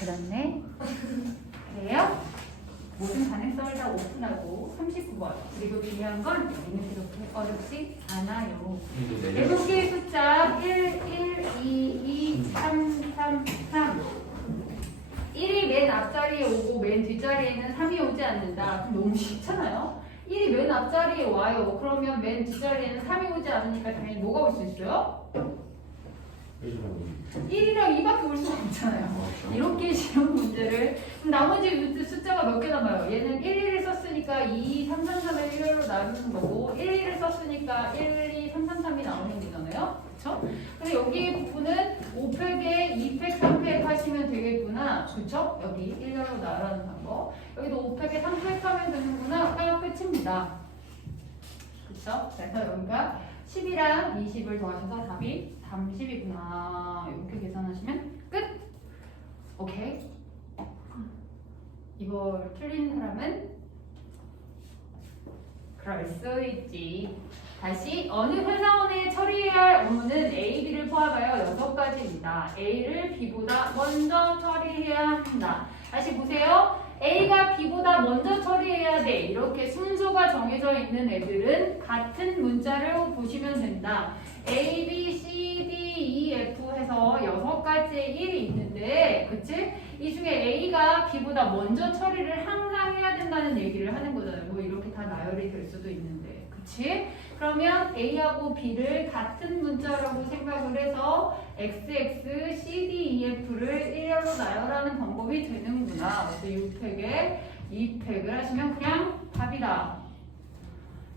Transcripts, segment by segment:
그렇네. 그래요? 모든 가능성을 다 오픈하고 39번. 그리고 중요한 건 여기는 그렇게 어렵지 않아요. 7개의 숫자 1, 2, 3, 3. 1이 맨 앞자리에 오고 맨 뒷자리에는 3이 오지 않는다. 그럼 너무 쉽잖아요? 1이 맨 앞자리에 와요. 그러면 맨 뒷자리에는 3이 오지 않으니까 당연히 뭐가 올 수 있어요? 1이랑 2밖에 올 수가 없잖아요. 이렇게 쉬운 문제를 나머지 숫자가 몇 개 남아요? 얘는 1, 1을 썼으니까 2, 3, 3, 3을 1로 나누는 거고 1, 1을 썼으니까 1, 2, 3, 3, 3이 나오는 거잖아요. 그쵸? 그래서 여기 부분은 5팩에 2팩, 3팩 하시면 되겠구나. 그쵸? 여기 1렬로 나라는 방법. 여기도 5팩에 3팩 하면 되는구나. 끝입니다. 그쵸? 그래서 여기가 10이랑 20을 더하셔서 답이 30이구나. 이렇게 계산하시면 끝! 오케이. 이걸 틀린 사람은 그럴 수 있지. 다시 어느 회사원에 처리해야 할 업무는 A, B를 포함하여 6가지입니다. A를 B보다 먼저 처리해야 한다. 다시 보세요. A가 B보다 먼저 처리해야 돼. 이렇게 순서가 정해져 있는 애들은 같은 문자를 보시면 된다. A, B, C, D, E, F 해서 6가지의 1이 있는데, 그치? 이 중에 A가 B보다 먼저 처리를 항상 해야 된다는 얘기를 하는 거잖아요. 뭐 이렇게 다 나열이 될 수도 있는데, 그치? 그러면 A하고 B를 같은 문자라고 생각을 해서 XX, CD, EF를 1열로 나열하는 방법이 되는구나. 그래서 6팩에 2팩을 하시면 그냥 답이다.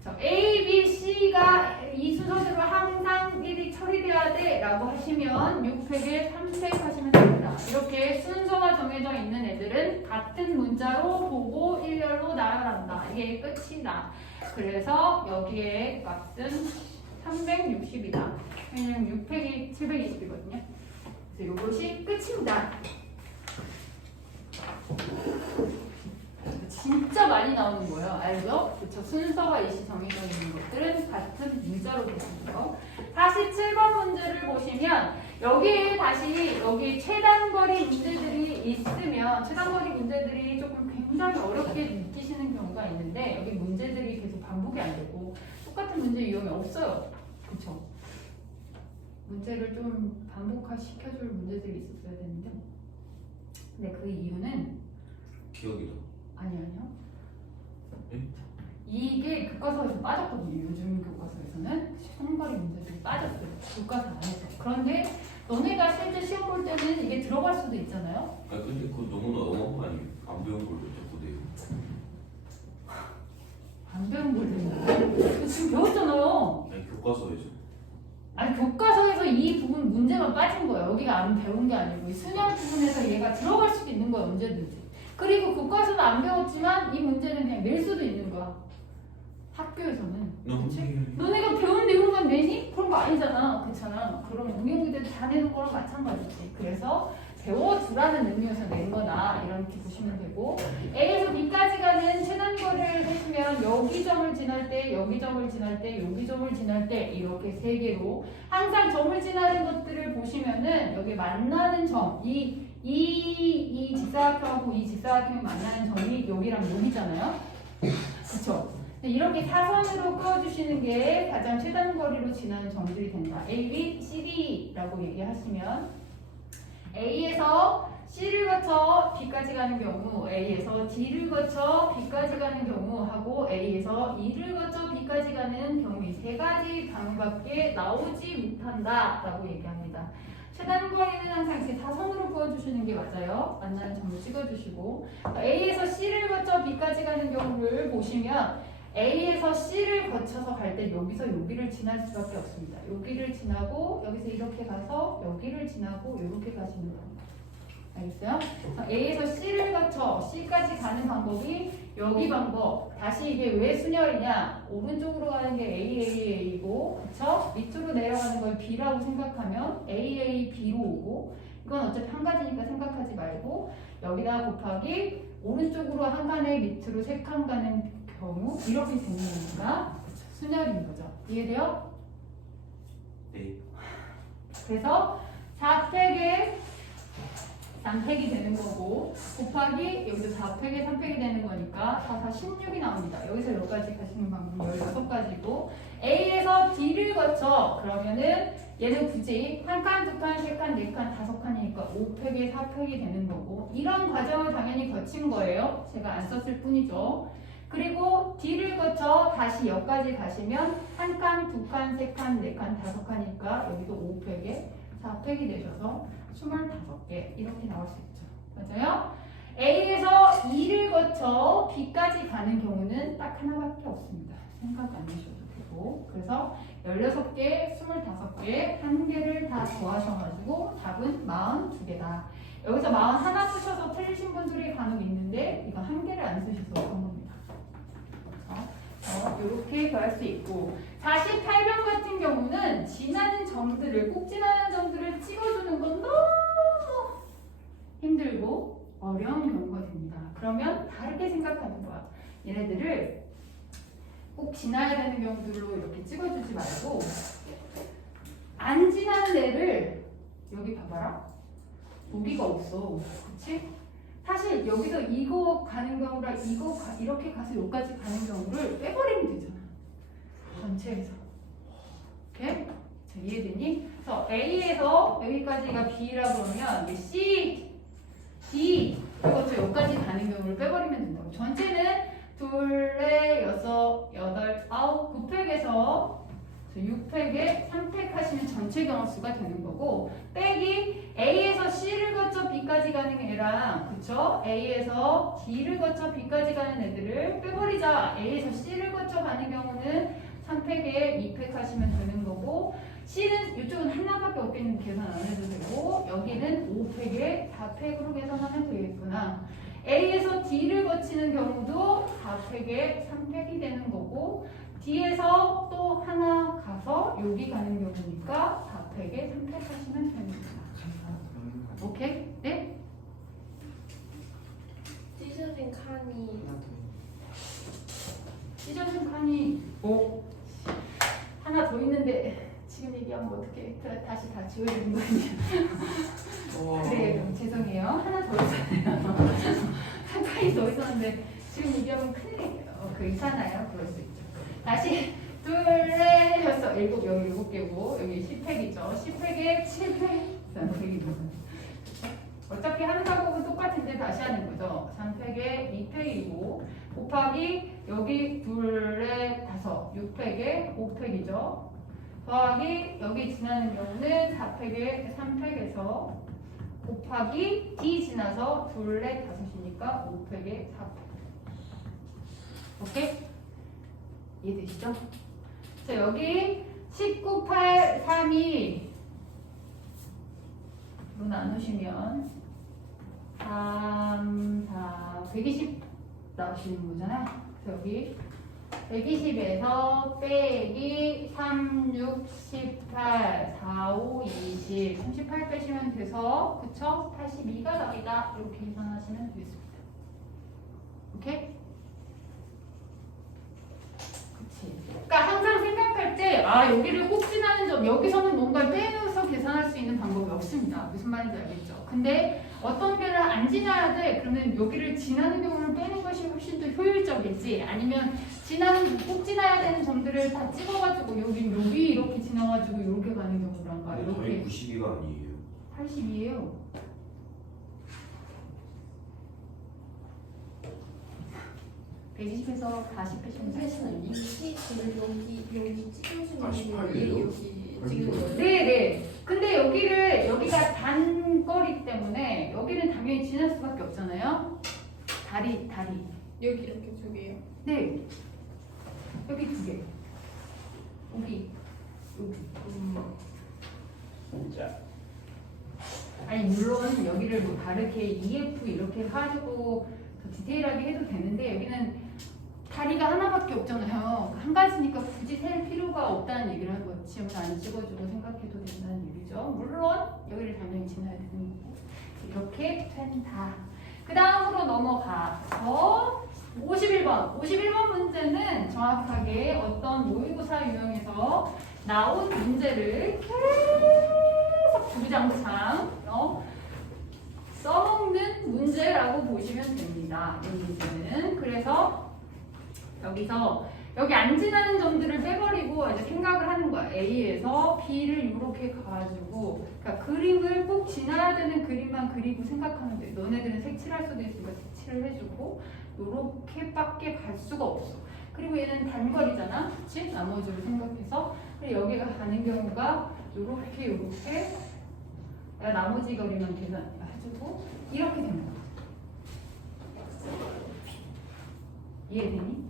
자, A, B, C가 이 순서대로 항상 1이 처리돼야 돼 라고 하시면 6팩에 3팩 하시면 됩니다. 이렇게 순서가 정해져 있는 애들은 같은 문자로 보고 1열로 나열한다. 이게 끝이다. 그래서 여기에 값은 360이다. 왜냐면 6팩이 720이거든요. 그래서 이것이 끝입니다. 진짜 많이 나오는 거예요. 알죠? 그쵸? 순서가 일시 정해져 있는 것들은 같은 문자로 되는 거. 47번 문제를 보시면 여기에 다시 여기 최단거리 문제들이 있으면 최단거리 문제들이 조금 굉장히 어렵게 느끼시는 경우가 있는데 여기 문제들이 계속 반복이 안 되고 똑같은 문제 유형이 없어요. 그쵸? 문제를 좀 반복시켜줄 문제들이 있었어야 되는데 근데 그 이유는 기억이다. 아니요. 네? 이게 교과서에서 빠졌거든요. 요즘 교과서에서는 시험거리 문제들이 빠졌어요. 교과서 안에서. 그런데 너네가 실제 시험 볼 때는 이게 들어갈 수도 있잖아요. 아 근데 그거 너무나 어마어마한 거 아니에요? 안 배운 걸 자꾸 내요. 안 배운 걸 때문에. 지금 배웠잖아요. 아니 교과서에서. 아니 교과서에서 이 부분 문제만 빠진 거예요. 여기가 안 배운 게 아니고 이 수능 부분에서 얘가 들어갈 수도 있는 거야. 언제든지. 그리고 교과서는 안 배웠지만 이 문제는 그냥 낼 수도 있는 거야. 학교에서는. 그치? 너네가 배운 내용만 내니? 그런 거 아니잖아. 그렇잖아. 그럼 응용이들 다 내는 거랑 마찬가지지. 그래서 배워두라는 의미에서 낸 거다. 이렇게 보시면 되고 A에서 B까지 가는 최단거리를 해주면 여기 점을 지날 때, 여기 점을 지날 때, 여기 점을 지날 때 이렇게 세 개로 항상 점을 지나는 것들을 보시면은 여기 만나는 점, 이 직사각형하고 이 직사각형이 만나는 점이 여기랑 여기잖아요. 그쵸? 이렇게 사선으로 그어주시는 게 가장 최단 거리로 지나는 점들이 된다. A, B, C, D라고 얘기하시면 A에서 C를 거쳐 B까지 가는 경우, A에서 D를 거쳐 B까지 가는 경우 하고 A에서 E를 거쳐 B까지 가는 경우 이 세 가지 방법밖에 나오지 못한다 라고 얘기합니다. 최단 거리는 항상 이렇게 사선으로 그어주시는 게 맞아요. 만나는 점을 찍어주시고 A에서 C를 거쳐 B까지 가는 경우를 보시면 A에서 C를 거쳐서 갈 때 여기서 여기를 지날 수밖에 없습니다. 여기를 지나고 여기서 이렇게 가서 여기를 지나고 이렇게 가시는 겁니다. 알겠어요? A에서 C를 거쳐 C까지 가는 방법이 여기 방법. 다시 이게 왜 순열이냐? 오른쪽으로 가는 게 AAA이고 그쵸? 밑으로 내려가는 걸 B라고 생각하면 AAB로 오고 이건 어차피 한 가지니까 생각하지 말고 여기다 곱하기 오른쪽으로 한 칸에 밑으로 세 칸 가는 경우 이렇게 되는 거니까 순열인 거죠. 이해돼요? 네. 그래서 4팩에 3팩이 되는 거고 곱하기 여기도 4팩에 3팩이 되는 거니까 4, 4, 16이 나옵니다. 여기서 여기까지 가시는 방법 16가지고 A에서 D를 거쳐 그러면은 얘는 굳이 한 칸, 두 칸, 세 칸, 네 칸, 다섯 칸이니까 5팩에 4팩이 되는 거고 이런 과정을 당연히 거친 거예요. 제가 안 썼을 뿐이죠. 그리고 D를 거쳐 다시 여기까지 가시면 한 칸, 두 칸, 세 칸, 네 칸, 다섯 칸이니까 여기도 5팩에 4팩이 되셔서 25개 이렇게 나올 수 있죠. 맞아요? A에서 E를 거쳐 B까지 가는 경우는 딱 하나밖에 없습니다. 생각 안 하셔도 되고 그래서 16개, 25개, 한 개를 다 더하셔가지고 답은 42개다. 여기서 41 쓰셔서 틀리신 분들이 간혹 있는데 이거 한 개를 안 쓰셔서 그런 겁니다. 이렇게 구할 수 있고 48번 같은 경우는 지나는 점들을 꼭 지나는 점들을 찍어주는 건 너무 힘들고 어려운 경우가 됩니다. 그러면 다르게 생각하는 거야. 얘네들을 꼭 지나야 되는 경우들로 이렇게 찍어주지 말고 안 지나는 애를 여기 봐봐라. 여기가 없어. 그치? 사실 여기서 이거 가는 경우랑 이렇게 가서 여기까지 가는 경우를 빼버리면 되잖아. 전체에서. 오케이? 자, 이해되니? 그래서 A에서 여기까지가 B라 그러면 이게 C, D 이것도 여기까지 가는 경우를 빼버리면 된다고. 전체는 2, 4, 6, 8, 9, 9팩에서 6팩에 3팩 하시면 전체 경우수가 되는 거고 빼기 A에서 C를 거쳐 B까지 가는 애랑 그쵸? A에서 D를 거쳐 B까지 가는 애들을 빼버리자. A에서 C를 거쳐 가는 경우는 3팩에 2팩 하시면 되는 거고 C는 이쪽은 하나밖에 없겠는 계산 안 해도 되고 여기는 5팩에 4팩으로 계산하면 되겠구나. A에서 D를 거치는 경우도 4팩에 3팩이 되는 거고 D에서 또 하나 가서 여기 가는 경우니까 4팩에 3팩 하시면 됩니다. 오케이? 네? 찢어진 칸이 찢어진 칸이 하나 더 있는데 지금 얘기하면 어떻게 다시 다 지워야 되는 거 아니야? 그래 그럼 죄송해요. 하나 더 있잖아요. 한 칸이 더 있었는데 지금 얘기하면 큰일이에요. 그 있잖아요. 그럴 수 있죠. 다시 2, 4, 6, 여기 7개고 여기 10팩이죠. 10팩에 7팩 3팩이거든요. 어차피 하는 방법은 똑같은데 다시 하는 거죠. 3팩에 2팩이고 곱하기 여기 2, 4, 5, 6팩에 5팩이죠. 더하기 여기 지나는 경우는 4팩에 3팩에서 곱하기 D 지나서 2, 4, 5이니까 5팩에 4팩. 오케이? 이해되시죠? 자 여기 19, 8, 3이 로 나누시면 3, 4, 120 나오시는 거잖아요. 그래서 여기 120에서 빼기 3, 6, 18, 4, 5, 20, 38 빼시면 돼서 그쵸? 82가 나이다. 이렇게 계산하시면 되겠습니다. 오케이? 그러니까 항상 생각할 때 여기를 꼭 지나는 점 여기서는 뭔가를 빼면서 계산할 수 있는 방법이 없습니다. 무슨 말인지 알겠죠? 근데 어떤 개를 안 지나야 돼? 그러면 여기를 지나는 경우를 빼는 것이 훨씬 더 효율적일지 아니면 꼭 지나야 되는 점들을 다 찍어가지고 여기 이렇게 지나가지고 이렇게 가는 경우란가 이렇게 92가 아니에요. 82예요. (120에서 40 빼시면 사실은 이 시트를 여기 찢어지는 아, 18이에요? 여기 찍는 거예요? 네네. 근데 여기가 단거리 때문에 여기는 당연히 지날 수밖에 없잖아요. 다리. 여기 이렇게 두 개요? 네. 여기 2개. 여기. 진짜. 아니 물론 여기를 뭐 다르게 EF 이렇게 가지고 더 디테일하게 해도 되는데 여기는 다리가 하나밖에 없잖아요. 한 가지니까 굳이 셀 필요가 없다는 얘기를 한 거예요. 지금 안 찍어주고 생각해도 된다는 얘기죠. 물론 여기를 당연히 지나야 되는 거고 이렇게 된다. 그 다음으로 넘어가서 51번 문제는 정확하게 어떤 모의고사 유형에서 나온 문제를 계속 주구장창 써먹는 문제라고 보시면 됩니다. 이 문제는. 그래서 여기서 여기 안 지나는 점들을 빼버리고 이제 생각을 하는 거야. A에서 B를 이렇게 가지고, 그러니까 그림을 꼭 지나야 되는 그림만 그리고 생각하면 돼. 너네들은 색칠할 수도 있으니까 색칠을 해주고, 요렇게밖에 갈 수가 없어. 그리고 얘는 단거리잖아, 그치? 나머지를 생각해서. 그리고 여기가 가는 경우가 요렇게 나머지 거리만 계산해주고 이렇게 되는 거야. 이해되니?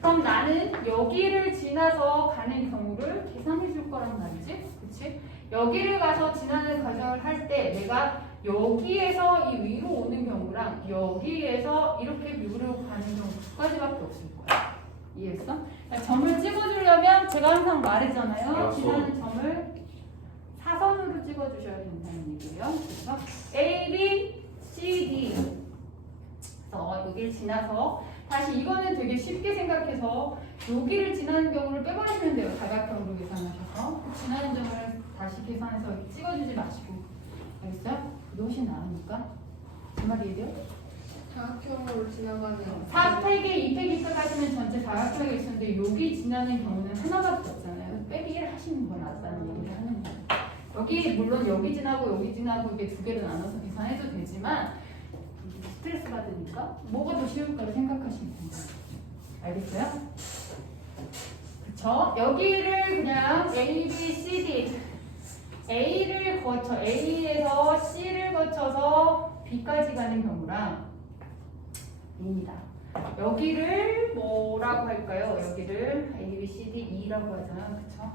그럼 나는 여기를 지나서 가는 경우를 계산해 줄 거란 말이지. 그치? 여기를 가서 지나는 과정을 할 때 내가 여기에서 이 위로 오는 경우랑 여기에서 이렇게 위로 가는 경우 두 가지밖에 없을 거야. 이해했어? 그러니까 점을 찍어주려면 제가 항상 말했잖아요. 지나는 점을 사선으로 찍어주셔야 된다는 얘기예요. 그래서 A, B, C, D. 그래서 여기를 지나서 다시 이거는 되게 쉽게 생각해서 여기를 지나는 경우를 빼버리면 돼요. 사각형으로 계산하셔서 지나는 점을 다시 계산해서 이렇게 찍어주지 마시고. 알겠어요? 그게 훨씬 나으니까. 그 말이 이해돼요? 사각형으로 지나가는 4팩에 2팩 2팩 하시면 전체 사각형이 있었는데 여기 지나는 경우는 하나밖에 없잖아요. 빼기 1 하시는 건 낫다는 얘기를 하는 거예요. 여기 물론 여기 지나고 이게 두 개를 나눠서 계산해도 되지만 스트레스 받으니까 뭐가 더 쉬울까를 생각하시면 됩니다. 알겠어요? 그쵸? 여기를 그냥 A, B, C, D A를 거쳐 A에서 C를 거쳐서 B까지 가는 경우랑 입니다. 여기를 뭐라고 할까요? 여기를 A, B, C, D, E라고 하잖아요. 그쵸?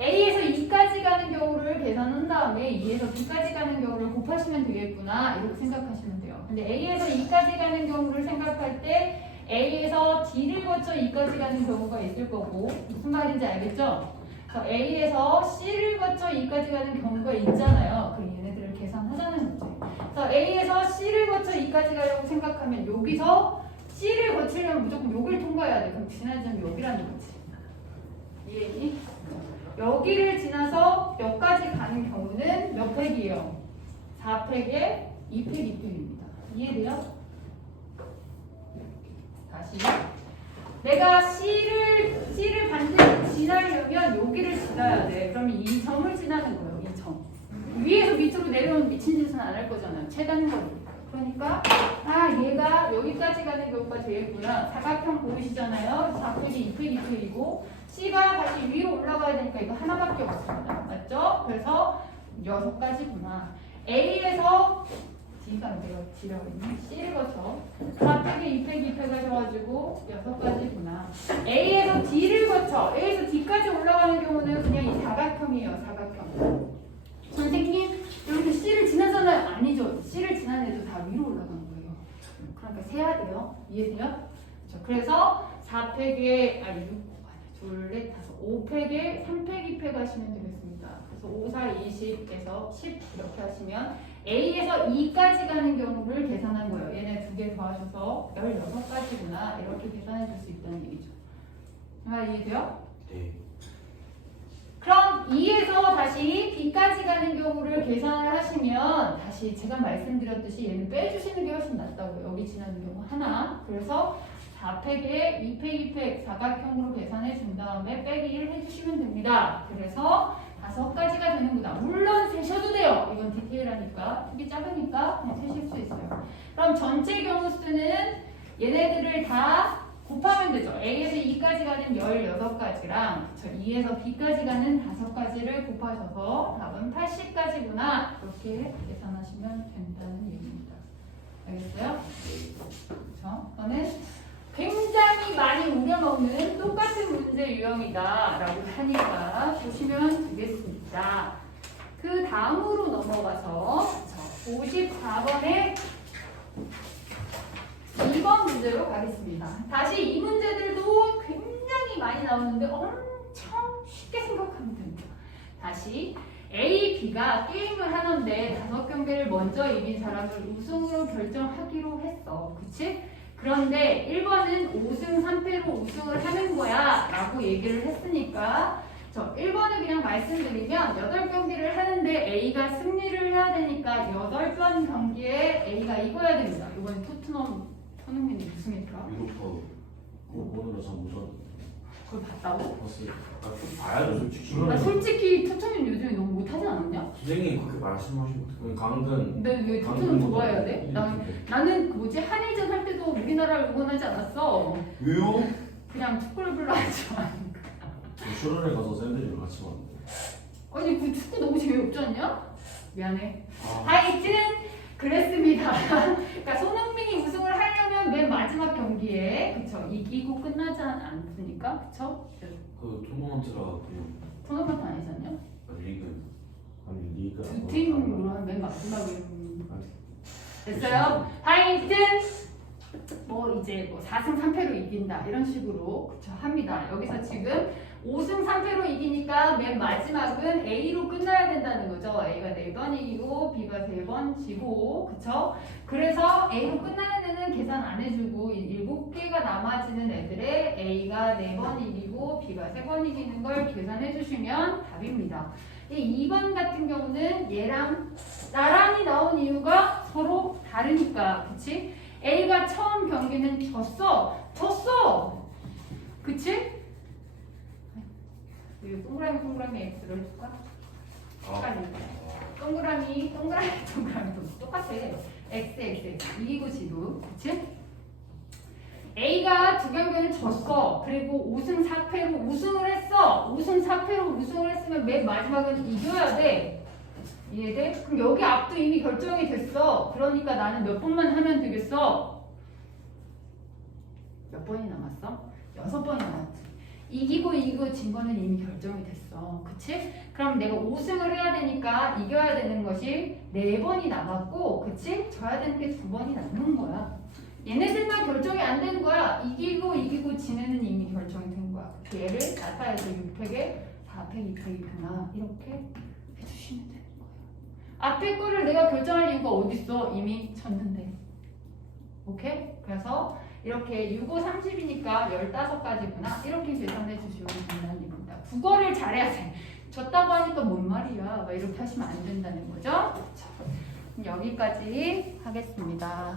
A에서 E까지 가는 경우를 계산한 다음에 E에서 B까지 가는 경우를 곱하시면 되겠구나 이렇게 생각하시면 돼요. 근데 A에서 E까지 가는 경우를 생각할 때 A에서 D를 거쳐 E까지 가는 경우가 있을 거고 무슨 말인지 알겠죠? 그래서 A에서 C를 거쳐 E까지 가는 경우가 있잖아요. 그럼 얘네들을 계산하자는 거죠. 그래서 A에서 C를 거쳐 E까지 가려고 생각하면 여기서 C를 거치려면 무조건 여기를 통과해야 돼. 그럼 지나는 점이 여기라는 거지. 이해니? 여기를 지나서 여기까지 가는 경우는 몇 팩이에요? 4팩에 2팩, 2팩입니다. 이해돼요? 다시. 내가 C를 반드시 지나려면 여기를 지나야 돼. 그러면 이 점을 지나는 거예요. 이 점. 위에서 밑으로 내려오는 미친 짓은 안 할 거잖아요. 최단거리. 그러니까 얘가 여기까지 가는 경우가 되겠구나. 사각형 보이시잖아요. 4팩이 2팩, 2팩이고 C가 다시 위로 올라가야 되니까 이거 하나밖에 없습니다. 맞죠? 그래서 6가지구나. A에서 D가 내가 D라고 했니? C를 거쳐 4팩에 2팩, 2팩 하셔가지고 6가지구나. A에서 D를 거쳐 A에서 D까지 올라가는 경우는 그냥 이 사각형이에요. 사각형. 선생님 여기서 C를 지나잖아요. 아니죠. C를 지나는 애도 다 위로 올라가는 거예요. 그러니까 세야 돼요. 이해돼요? 그렇죠. 그래서 4팩에 5팩에 3팩, 2팩 하시면 되겠습니다. 그래서 5, 4, 20에서 10 이렇게 하시면 A에서 E까지 가는 경우를 계산한 거예요. 얘네 두 개 더하셔서 16가지구나 이렇게 계산해 줄 수 있다는 얘기죠. 이해돼요? 네. 그럼 2에서 다시 B까지 가는 경우를 계산을 하시면 다시 제가 말씀드렸듯이 얘는 빼주시는 게 훨씬 낫다고요. 여기 지나는 경우 하나. 그래서 4팩에 2팩, 2팩 사각형으로 계산해 준 다음에 빼기 1 해주시면 됩니다. 그래서 5가지가 되는구나. 물론 세셔도 돼요. 이건 디테일하니까. 촉이 작으니까 그냥 세실 수 있어요. 그럼 전체 경우 수는 얘네들을 다 곱하면 되죠. A에서 E까지 가는 16가지랑 2에서 B까지 가는 5가지를 곱하셔서 답은 80가지구나. 이렇게 계산하시면 된다는 얘기입니다. 알겠어요? 그렇죠? 이거는 굉장히 많이 우려먹는 똑같은 문제 유형이다 라고 하니까 보시면 되겠습니다. 그 다음으로 넘어가서 54번에 2번 문제로 가겠습니다. 다시 이 문제들도 굉장히 많이 나오는데 엄청 쉽게 생각하면 됩니다. 다시 A, B가 게임을 하는데 5경기를 먼저 이긴 사람을 우승으로 결정하기로 했어. 그치? 그런데 1번은 5승 3패로 우승을 하는 거야 라고 얘기를 했으니까 저 1번을 그냥 말씀드리면 8경기를 하는데 A가 승리를 해야 되니까 8번 경기에 A가 이겨야 됩니다. 이번에 토트넘 손흥민이 우승했더라. 유로파. 오늘은 잘 못하는데 그걸 봤다고? 봤어요. 좀 봐야죠 솔직히. 나 솔직히 토트넘 요즘에 너무 못하지 않았냐? 선생님 그렇게 말씀하시면 그 강등 근데 왜 토트넘 좋아해야 돼? 나는 그 뭐지 한일전 할 때도 우리나라를 응원하지 않았어. 왜요? 그냥 축구를 별로 안 좋아하니까. 쇼련에 가서 샌들이랑 같이 봤는데 아니 그 축구 너무 재미없지 않냐? 미안해. 아, 하여튼 그랬습니다. 그러니까 손흥민이 우승을 하려면 맨 마지막 경기에 그쵸 이기고 끝나지 않습니까? 그쵸? 그 토너먼트라 그냥 토너먼트 아니잖냐? 리그. 아니 리가 두 팀으로 하면 맨 마지막에 됐어요? 하여튼 뭐 이제 뭐 4승 3패로 이긴다 이런 식으로 그쵸 합니다. 여기서 지금 5승 3패로 이기니까 맨 마지막은 A로 끝나야 된다는 거죠. A가 4번 이기고 B가 3번 지고 그쵸? 그래서 A로 끝나는 애는 계산 안 해주고 7개가 남아지는 애들의 A가 4번 이기고 B가 3번 이기는 걸 계산해 주시면 답입니다. 이 2번 같은 경우는 얘랑 나란히 나온 이유가 서로 다르니까 그치? A가 처음 경기는 졌어 그치? 이거 동그라미 X를 해줄까? 헷갈리네. 동그라미 똑같아. X 이기고 지고 그치? A가 두 경기를 졌어. 그리고 5승 4패로 우승을 했어. 5승 4패로 우승을 했으면 맨 마지막은 이겨야 돼. 이해돼? 그럼 여기 앞도 이미 결정이 됐어. 그러니까 나는 몇 번만 하면 되겠어? 몇 번이 남았어? 6번이 남았지. 이기고 진 거는 이미 결정이 됐어. 그치? 그럼 내가 5승을 해야 되니까 이겨야 되는 것이 4번이 남았고 그치? 져야 되는 게 2번이 남는 거야. 얘네들만 결정이 안 되는 거야. 이기고 지는 애는 이미 결정이 된 거야. 얘를 알파에서 6팩에 4팩, 2팩이구나. 이렇게 해주시면 되는 거예요. 앞에 거를 내가 결정할 이유가 어딨어? 이미 졌는데. 오케이? 그래서 이렇게 6, 5, 30이니까 15가지구나. 이렇게 계산해 주시면 된다입니다. 국어를 잘해야 돼. 졌다고 하니까 뭔 말이야. 막 이렇게 하시면 안 된다는 거죠. 자, 여기까지 하겠습니다.